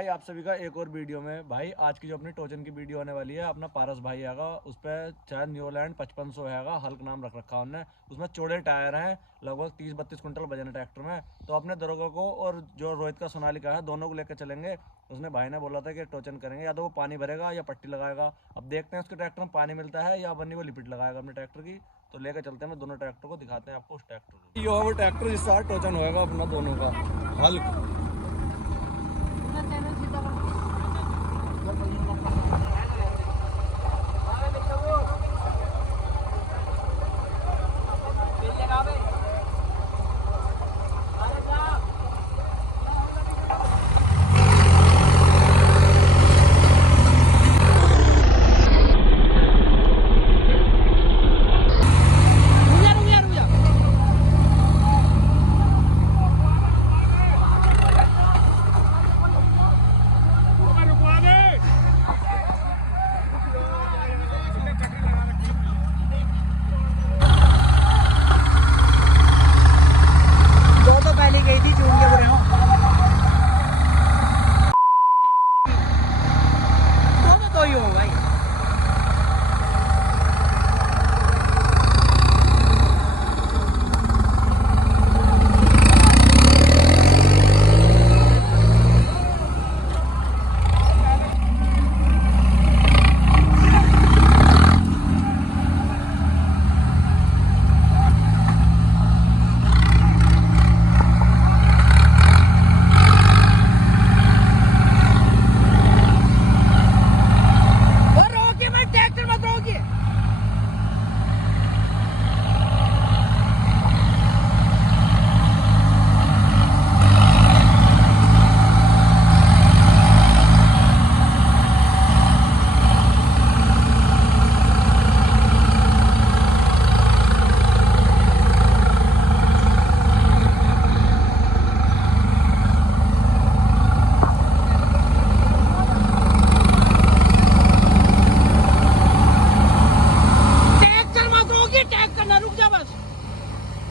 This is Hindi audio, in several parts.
भाई आप सभी का एक और वीडियो में। भाई आज की जो अपनी टोचन की वीडियो होने वाली है, अपना पारस भाई आएगा, उस पर शायद न्यूलैंड 5500 हैगा, हल्क नाम रख रखा उन्होंने। उसमें चौड़े टायर हैं, लगभग 30-32 कुंटल वजन है ट्रैक्टर में। तो अपने दरोगा को और जो रोहित का सोनालिका है, दोनों को लेकर चलेंगे। उसने भाई ने बोला था कि टोचन करेंगे, या तो वो पानी भरेगा या पट्टी लगाएगा। अब देखते हैं उसके ट्रैक्टर में पानी मिलता है या बनी वो लिपिट लगाएगा अपने ट्रैक्टर की। तो लेकर चलते हैं, मैं दोनों ट्रैक्टर को दिखाते हैं आपको। उस ट्रैक्टर को, ये वो ट्रैक्टर जिससे टोचन होगा अपना दोनों का हल्क।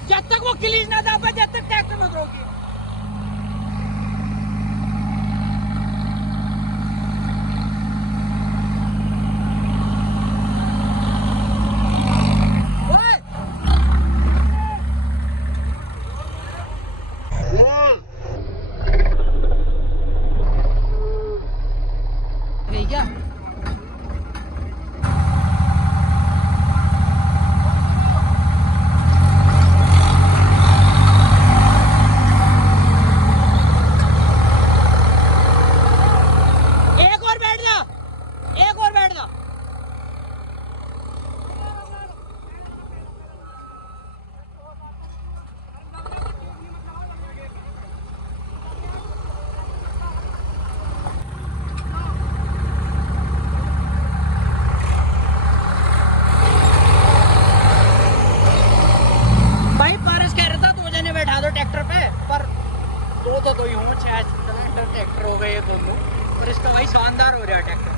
जब तक वो क्लीज ना दाबा, जब तक ट्रैक्टर मत रोकी। क्या ट्रैक्टर पे, पर दो तो ही हूँ, 6 ट्रैक्टर हो गए दोनों। पर इसका भाई शानदार हो रहा है ट्रैक्टर,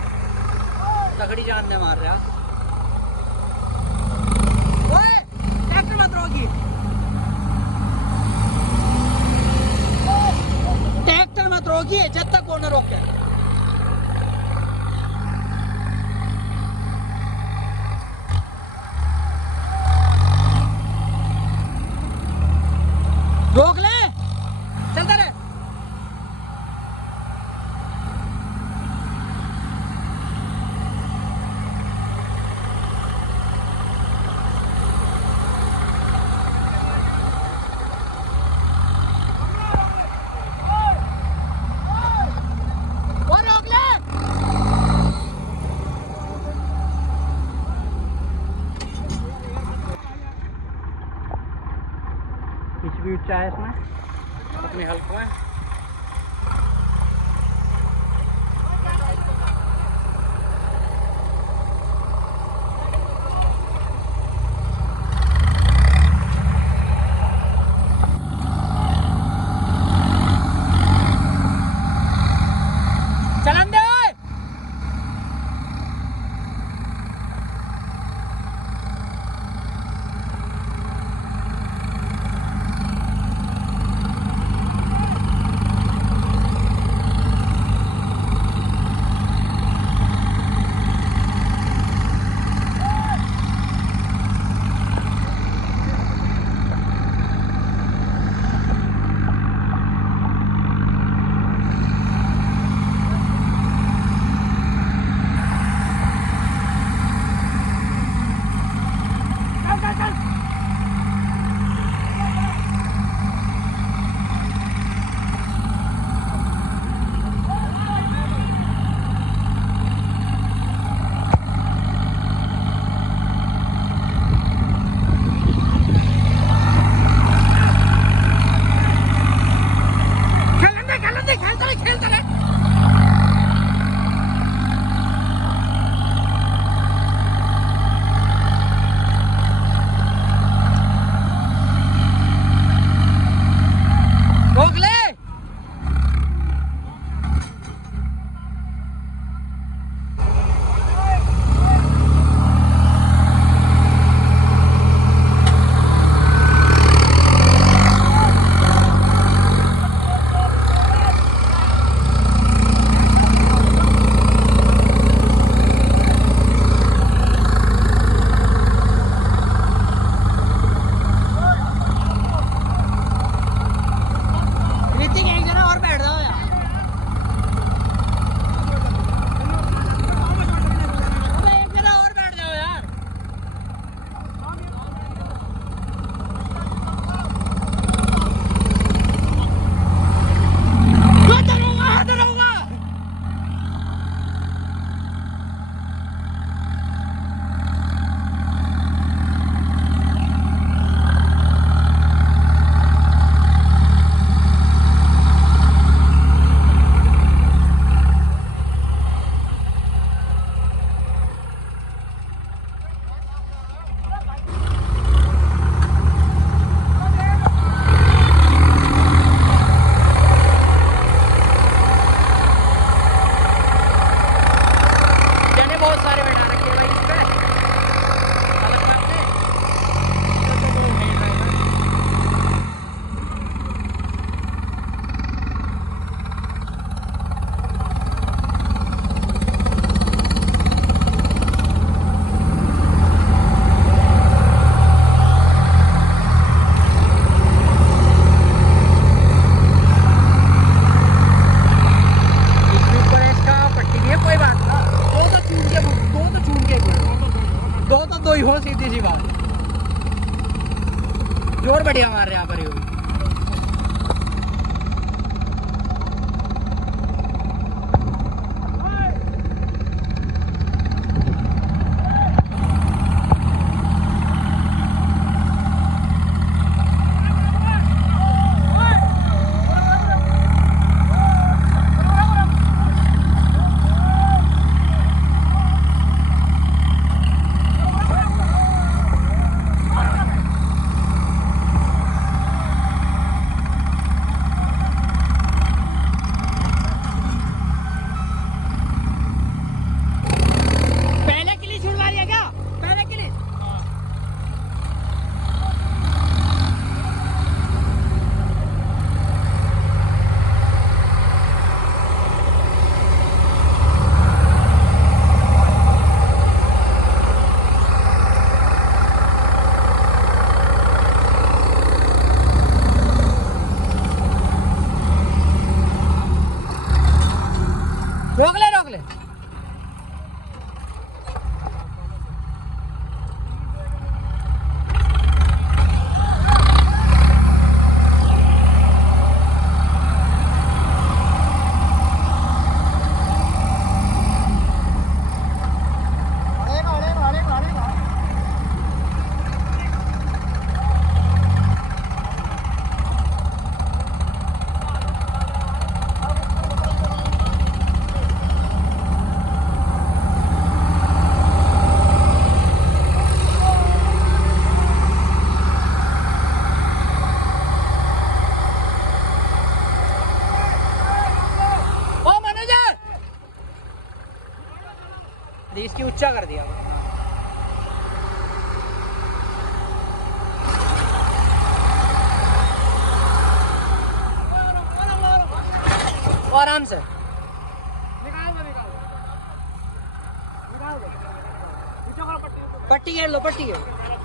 तगड़ी जान ने मार रहा। ओए ट्रैक्टर मत रोकी, ट्रैक्टर मत रोकिए जब तक वो न रोके। रोक ले, चलता रहे। और रोक ले। स्पीड चाहे इसमें अपनी हल्क में। चलन दे। जोर बढ़िया मार रहे हैं यहाँ पर ये भी। पहले के लिए छुड़वा दिया क्या? पहले के लिए रोक ले, रोक ले। ओ मनोज, इसकी ऊंचा कर दिया। आराम से पट्टी घेर लो, पट्टी घेर लो।